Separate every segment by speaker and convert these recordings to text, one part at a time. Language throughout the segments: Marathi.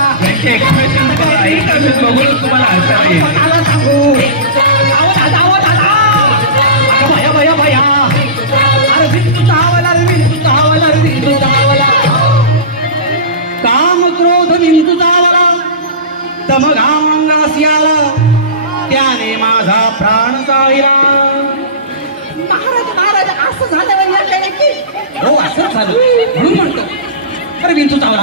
Speaker 1: काही कमी बघून तुम्हाला हसायला येईल
Speaker 2: मला सांगू अहो दादा अहो दादा अगं भया भया भया अरे विंतू चावला रे विंतू चावला रे विंतू चावला काम क्रोध विंतू चावला तम घामांगास याला त्याने माझा प्राण चाविला. महाराज महाराज असं झालं म्हणजे की? हो असंच झालं. म्हणून म्हणतो. अरे विंतू चावला.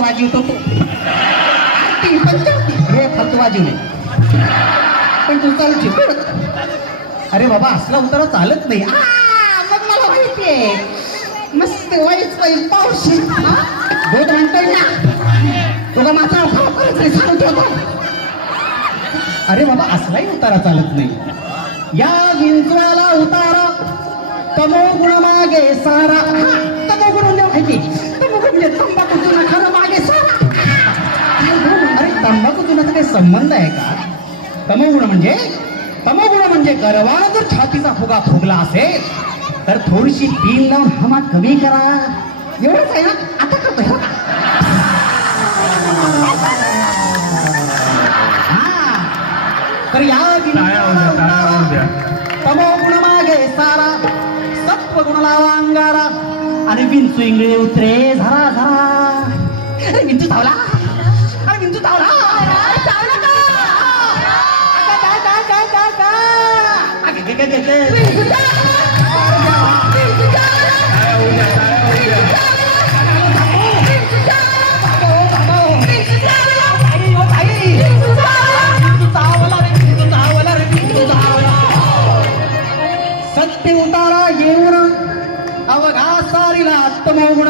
Speaker 2: वाजवतो तो.
Speaker 3: आरती पंचारती
Speaker 2: हे फक्त वाजवले पण तू चालू शिकवत अरे बाबा असला उतारा चालत नाही. आ,
Speaker 3: मग मला माहितीये. मस्त वाईच वाईट पावशी
Speaker 2: दूध म्हणतोय ना. तुला माझा अभाव करत नाही सांगून ठेवतो अरे बाबा असलाही उतारा चालत नाही. या विंचवाला उतारा तमो गुण मागे सारा तमो गुण म्हणजे माहिती. तमो गुण म्हणजे तंबाखू जुना खरं मागे सारा. अरे तंबाखू जुनाचा काही संबंध आहे का? तमोगुण म्हणजे? तमोगुण म्हणजे गर्वानं जर छातीचा फुगा फुगला असेल तर थोडीशी पील लावून हमा कमी करा. एवढंच आहे ना? आता करतोय हो? हा. तर या लावा अंगारा. आणि विंचू इंगळे उतरे झरा झरा अरे विंचू धावला. अरे विंचू धावला. काय काय काय अगं, काय गा, सारीला आत्मगुण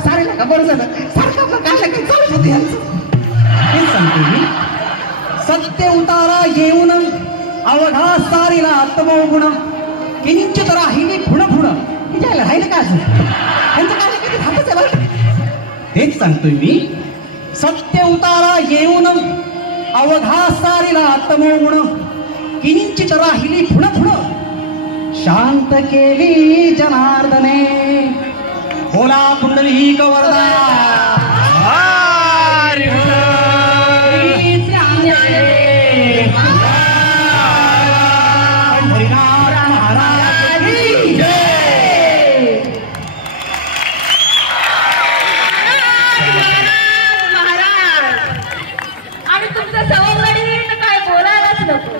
Speaker 2: सारीला का बरं झालं. सारखं आपलं काढलं की चालूच होते हे सांगतो मी. सत्य उतारा येऊन अवघा सारीला आत्मगुण किंचित राहिली फुण फुण. हिच्याला राहिलं का त्यांचं काय किती आहे तेच सांगतोय मी. सत्य उतारा येऊन अवघा सारीला आत्मगुण किंचित राहिली फुण फुण. शांत केली जनार्दने. बोला कुंडली वरदा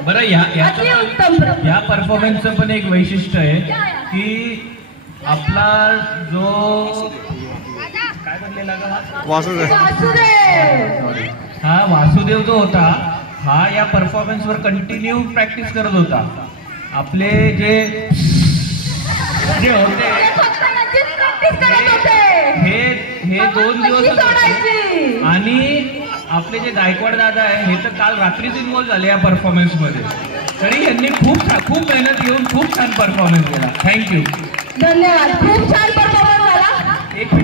Speaker 1: बरं या. या परफॉर्मन्सचं पण एक वैशिष्ट्य आहे की आपला जो काय बनलेला हा?
Speaker 4: वासुदेव
Speaker 1: हा वासुदेव जो होता हा या परफॉर्मन्स वर कंटिन्यू प्रॅक्टिस करत होता आपले जे जे होते. हे हे दोन दिवस? आणि आपले जे गायकवाड दादा आहे हे तर काल रात्रीच इन्व्हॉल्व झाले या परफॉर्मन्समध्ये तरी यांनी खूप खूप मेहनत घेऊन खूप छान परफॉर्मन्स केला थँक्यू
Speaker 4: धन्यवाद. खूप छान परफॉर्मन्स झाला.